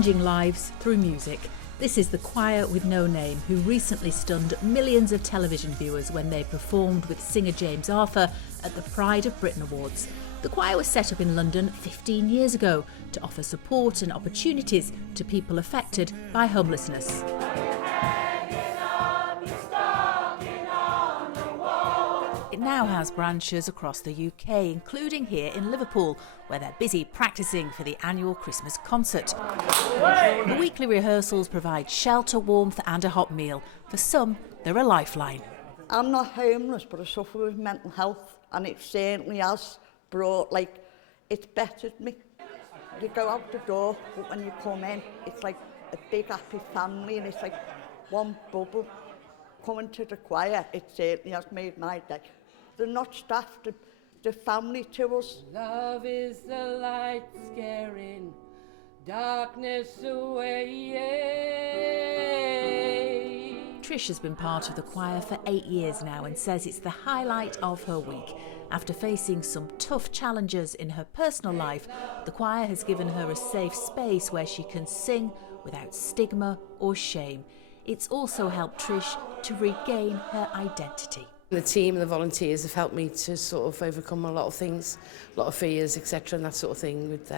changing lives through music. This is the choir with no name, who recently stunned millions of television viewers when they performed with singer James Arthur at the Pride of Britain Awards. The choir was set up in London 15 years ago to offer support and opportunities to people affected by homelessness. It now has branches across the UK, including here in Liverpool, where they're busy practising for the annual Christmas concert. The weekly rehearsals provide shelter, warmth and a hot meal. For some, they're a lifeline. I'm not homeless, but I suffer with mental health, and it certainly has brought, it's bettered me. You go out the door, but when you come in, it's like a big happy family, and it's like one bubble. Coming to the choir, it certainly has made my day. They're not staff, they're family to us. Love is the light scaring darkness away. Trish has been part of the choir for 8 years now and says it's the highlight of her week. After facing some tough challenges in her personal life, the choir has given her a safe space where she can sing without stigma or shame. It's also helped Trish to regain her identity. The team and the volunteers have helped me to sort of overcome a lot of things, a lot of fears, etc. and that sort of thing with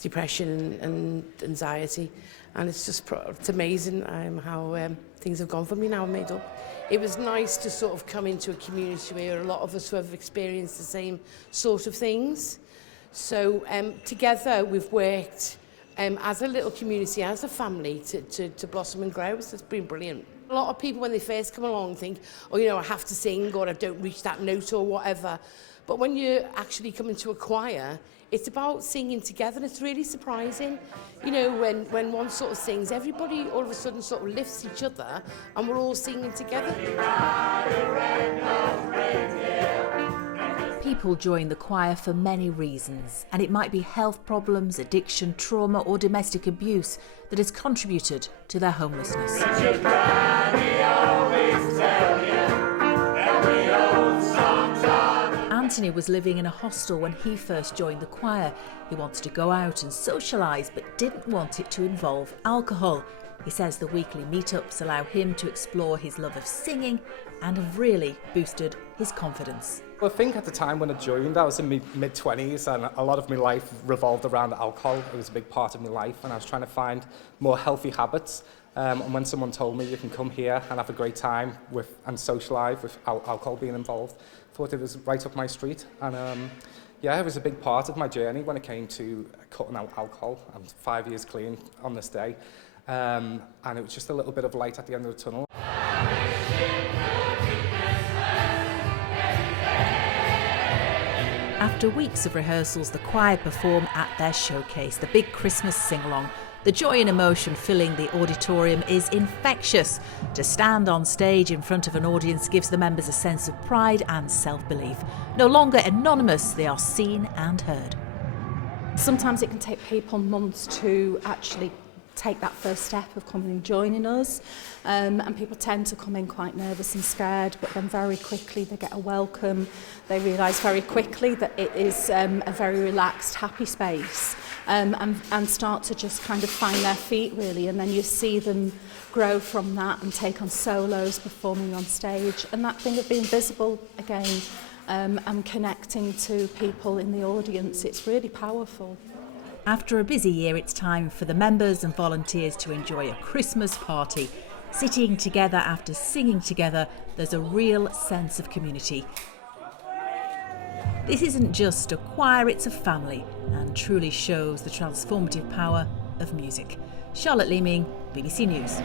depression and anxiety. And it's amazing how things have gone for me now. I'm made up. It was nice to sort of come into a community where a lot of us have experienced the same sort of things. So together we've worked as a little community, as a family, to blossom and grow. So it's been brilliant. A lot of people, when they first come along, think, oh, I have to sing, or I don't reach that note, or whatever. But when you actually come into a choir, it's about singing together, and it's really surprising. When one sort of sings, everybody all of a sudden sort of lifts each other, and we're all singing together. People join the choir for many reasons, and it might be health problems, addiction, trauma or domestic abuse that has contributed to their homelessness. Anthony was living in a hostel when he first joined the choir. He wanted to go out and socialise but didn't want it to involve alcohol. He says the weekly meetups allow him to explore his love of singing and have really boosted his confidence. Well, I think at the time when I joined, I was in my mid-20s, and a lot of my life revolved around alcohol. It was a big part of my life, and I was trying to find more healthy habits. And when someone told me you can come here and have a great time and socialise without alcohol being involved, I thought it was right up my street. And it was a big part of my journey when it came to cutting out alcohol. I'm 5 years clean on this day. And it was just a little bit of light at the end of the tunnel. After weeks of rehearsals, the choir perform at their showcase, the big Christmas sing-along. The joy and emotion filling the auditorium is infectious. To stand on stage in front of an audience gives the members a sense of pride and self-belief. No longer anonymous, they are seen and heard. Sometimes it can take people months to actually take that first step of coming and joining us, and people tend to come in quite nervous and scared, but then very quickly they get a welcome. They realise very quickly that it is a very relaxed, happy space, and start to just kind of find their feet really, and then you see them grow from that and take on solos, performing on stage, and that thing of being visible again and connecting to people in the audience, it's really powerful. After a busy year, it's time for the members and volunteers to enjoy a Christmas party. Sitting together after singing together, there's a real sense of community. This isn't just a choir, it's a family, and truly shows the transformative power of music. Charlotte Leeming, BBC News.